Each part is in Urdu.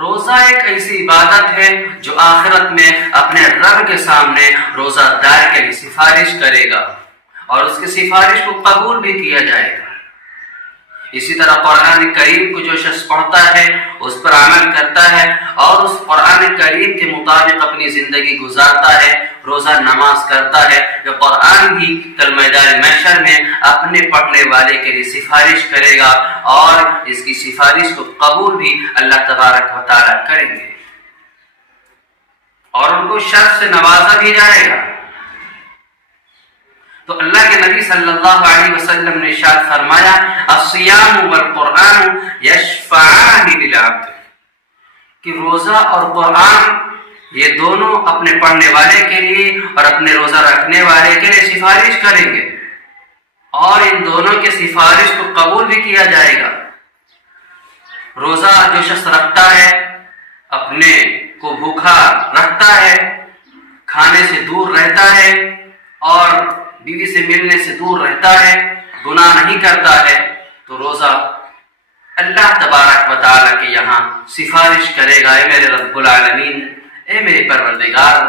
روزہ ایک ایسی عبادت ہے جو آخرت میں اپنے رب کے سامنے روزہ دار کے لیے سفارش کرے گا اور اس کی سفارش کو قبول بھی کیا جائے گا۔ اسی طرح قرآن کریم کو جو شخص پڑھتا ہے، اس پر عمل کرتا ہے اور اس قرآن کریم کے مطابق اپنی زندگی گزارتا ہے، روزہ نماز کرتا ہے، جو قرآن ہی کل میدان محشر میں اپنے پڑھنے والے کے لیے سفارش کرے گا اور اس کی سفارش کو قبول بھی اللہ تبارک و تعالیٰ کریں گے اور ان کو شرف سے نوازا بھی جائے گا۔ تو اللہ کے نبی صلی اللہ علیہ وسلم نے ارشاد فرمایا، الصیام والقرآن یشفعان للعبد، کہ روزہ اور قرآن یہ دونوں اپنے پڑھنے والے کے لیے اور اپنے روزہ رکھنے والے کے لیے سفارش کریں گے اور ان دونوں کے سفارش کو قبول بھی کیا جائے گا۔ روزہ جو شخص رکھتا ہے، اپنے کو بھوکا رکھتا ہے، کھانے سے دور رہتا ہے اور بیوی سے ملنے سے دور رہتا ہے، گناہ نہیں کرتا ہے، تو روزہ اللہ تبارک و تعالیٰ کے یہاں سفارش کرے گا، اے میرے رب العالمین، اے میرے پروردگار،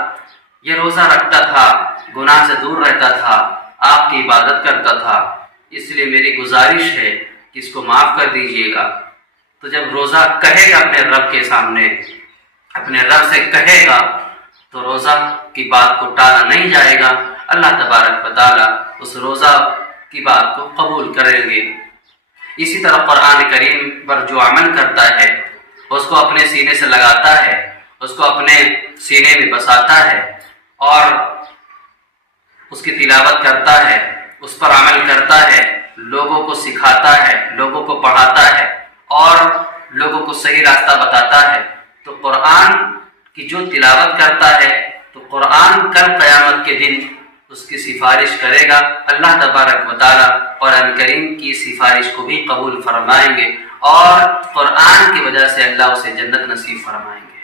یہ روزہ رکھتا تھا، گناہ سے دور رہتا تھا، آپ کی عبادت کرتا تھا، اس لیے میری گزارش ہے کہ اس کو معاف کر دیجئے گا۔ تو جب روزہ کہے گا اپنے رب کے سامنے، اپنے رب سے کہے گا، تو روزہ کی بات کو ٹالا نہیں جائے گا، اللہ تبارک و تعالیٰ اس روزہ کی بات کو قبول کریں گے۔ اسی طرح قرآن کریم پر جو عمل کرتا ہے، اس کو اپنے سینے سے لگاتا ہے، اس کو اپنے سینے میں بساتا ہے اور اس کی تلاوت کرتا ہے، اس پر عمل کرتا ہے، لوگوں کو سکھاتا ہے، لوگوں کو پڑھاتا ہے اور لوگوں کو صحیح راستہ بتاتا ہے، تو قرآن کی جو تلاوت کرتا ہے، تو قرآن کل قیامت کے دن اس کی سفارش کرے گا، اللہ تبارک و تعالیٰ قرآن کریم کی سفارش کو بھی قبول فرمائیں گے اور قرآن کی وجہ سے اللہ اسے جنت نصیب فرمائیں گے۔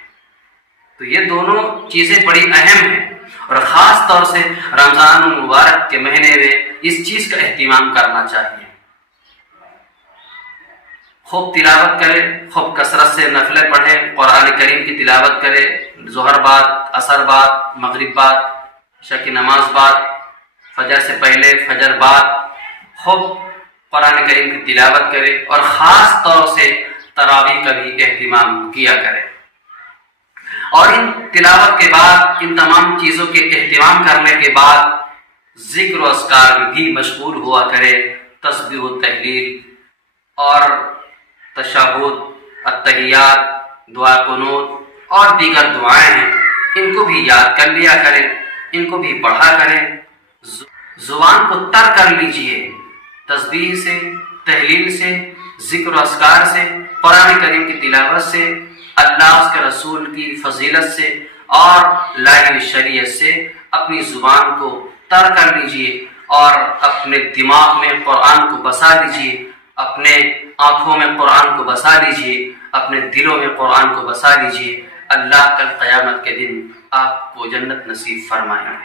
تو یہ دونوں چیزیں بڑی اہم ہیں اور خاص طور سے رمضان المبارک کے مہینے میں اس چیز کا اہتمام کرنا چاہیے۔ خوب تلاوت کرے، خوب کثرت سے نفلیں پڑھے، قرآن کریم کی تلاوت کرے، ظہر بعد، عصر بعد، مغرب بعد، عشاء کی نماز بعد، فجر سے پہلے، فجر بعد خوب قرآن کریم کی تلاوت کرے اور خاص طور سے تراویح کا بھی اہتمام کیا کرے۔ اور ان تلاوت کے بعد، ان تمام چیزوں کے اہتمام کرنے کے بعد ذکر و اذکار میں بھی مشغول ہوا کرے، تسبیح و تحلیل اور تشہد، التحیات، دعا قنوت اور دیگر دعائیں ہیں، ان کو بھی یاد کر لیا کریں، ان کو بھی پڑھا کریں، زبان کو تر کر لیجئے، تسبیح سے، تحلیل سے، ذکر و اذکار سے، قرآن کریم کی تلاوت سے، اللہ اس کے رسول کی فضیلت سے اور لائی شریعت سے اپنی زبان کو تر کر لیجئے اور اپنے دماغ میں قرآن کو بسا لیجئے، اپنے آنکھوں میں قرآن کو بسا لیجئے، اپنے دلوں میں قرآن کو بسا لیجئے۔ اللہ کل قیامت کے دن آپ کو جنت نصیب فرمائے۔